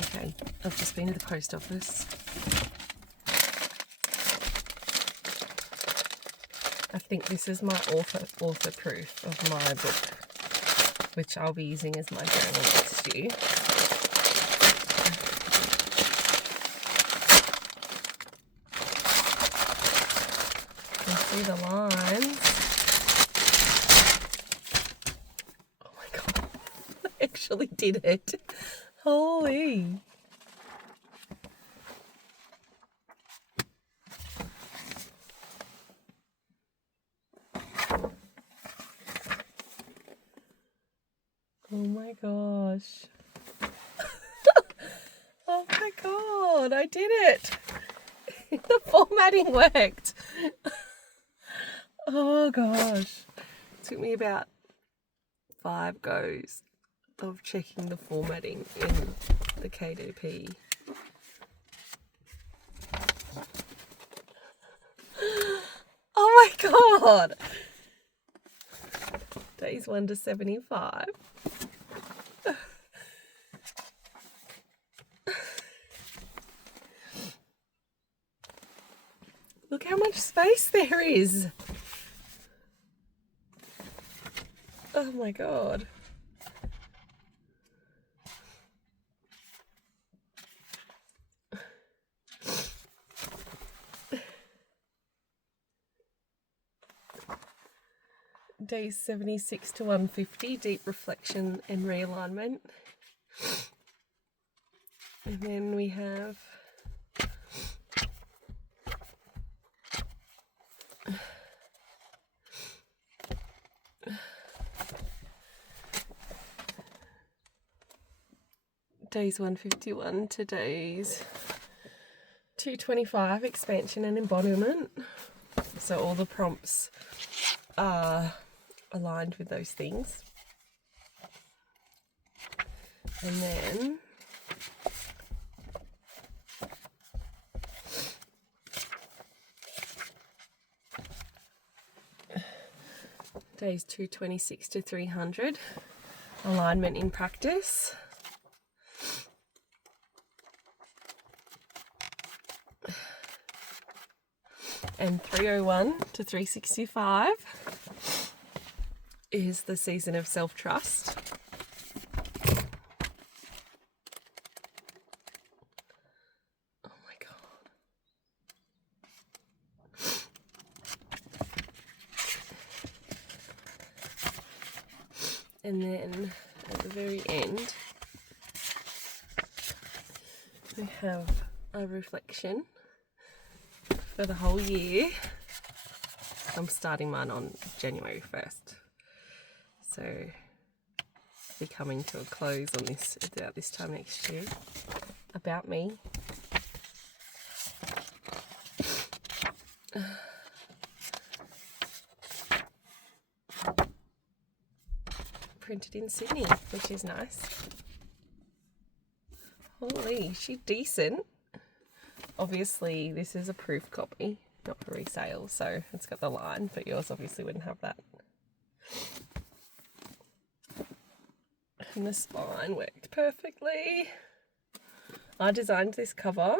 Okay, I've just been to the post office. I think this is my author proof of my book, which I'll be using as my journal next year. You can see the lines. Oh my god, I actually did it. Holy. Oh my gosh. Oh my god, I did it. The formatting worked. Oh gosh. It took me about 5 goes of checking the formatting in the KDP. Oh my god. Days 1 to 75. Look how much space there is. Oh my god. Days 76 to 150, deep reflection and realignment. And then we have days 151 to days 225, expansion and embodiment. So all the prompts are aligned with those things. And then days 226 to 300, alignment in practice. And 301 to 365 is the season of self-trust. Oh my god. And then at the very end, we have a reflection for the whole year. I'm starting mine on January 1st. So be coming to a close on this about this time next year. About me. Printed in Sydney, which is nice. Holy, she's decent. Obviously, this is a proof copy, not for resale, so it's got the line, but yours obviously wouldn't have that. And the spine worked perfectly. I designed this cover